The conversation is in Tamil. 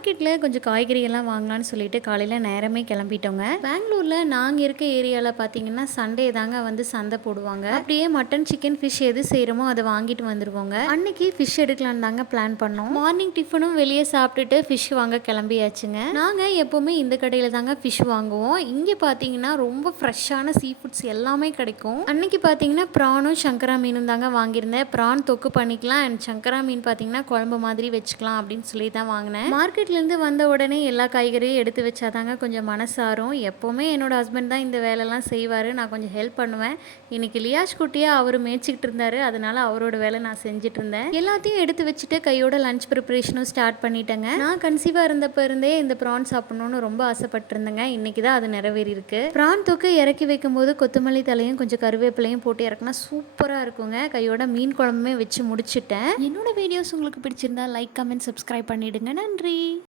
மார்க்கெட்டில் கொஞ்சம் காய்கறி எல்லாம் வாங்கலான்னு சொல்லிட்டு காலையில் நேரமே கிளம்பிட்டோங்க. பெங்களூரில் நாங்கள் இருக்க ஏரியாவில் பார்த்தீங்கன்னா சண்டே தாங்க வந்து சந்தை போடுவாங்க. அப்படியே மட்டன் சிக்கன் ஃபிஷ் எது செய்கிறோமோ அதை வாங்கிட்டு வந்துடுவோங்க. அன்னைக்கு ஃபிஷ் எடுக்கலான்னு தாங்க பிளான் பண்ணோம். மார்னிங் டிஃபனும் வெளியே சாப்பிட்டுட்டு ஃபிஷ் வாங்க கிளம்பியாச்சுங்க. நாங்கள் எப்போவுமே இந்த கடையில் தாங்க ஃபிஷ் வாங்குவோம். இங்கே பார்த்தீங்கன்னா ரொம்ப ஃப்ரெஷ்ஷான சீ ஃபுட்ஸ் எல்லாமே கிடைக்கும். அன்னைக்கு பார்த்தீங்கன்னா ப்ரானும் சங்கரா மீனும் தாங்க வாங்கியிருந்தேன். ப்ரான் தொக்கு பண்ணிக்கலாம் அண்ட் சங்கரா மீன் பார்த்தீங்கன்னா குழம்பு மாதிரி வச்சுக்கலாம் அப்படின்னு சொல்லி தான் வாங்கினேன். மார்க்கெட்லேருந்து வந்த உடனே எல்லா காய்கறியும் எடுத்து வச்சாதாங்க கொஞ்சம் மனசாரும். எப்போவுமே என்னோட ஹஸ்பண்ட் தான் இந்த வேலைலாம் செய்வார், நான் கொஞ்சம் ஹெல்ப் பண்ணுவேன். இன்னைக்கு லியாஷ் குட்டியாக அவர் மேய்ச்சிக்கிட்டு இருந்தார், அதனால அவரோட வேலை நான் செஞ்சுட்டு இருந்தேன். எல்லாத்தையும் எடுத்து வச்சுட்டு கையோட லஞ்ச் ப்ரிப்பரேஷனும் ஸ்டார்ட் பண்ணிட்டேங்க. நான் கன்சீவாக இருந்தப்போ இருந்தே இந்த ப்ரான் சாப்பிடணும்னு ரொம்ப ஆசைப்பட்டிருந்தேங்க. இன்னைக்கு தான் அது நிறைவேறி இருக்கு. ப்ரான் தொக்கு இறக்கி வைக்கும்போது கொத்தமல்லி தலையும் கொஞ்சம் கருவேப்பிலையும் போட்டு இறக்குனா சூப்பராக இருக்குங்க. கையோட மீன் குழம்புமே வச்சு முடிச்சுட்டேன். என்னோட வீடியோஸ் உங்களுக்கு பிடிச்சிருந்தா லைக் கமெண்ட் சப்ஸ்கிரைப் பண்ணிடுங்க. நன்றி.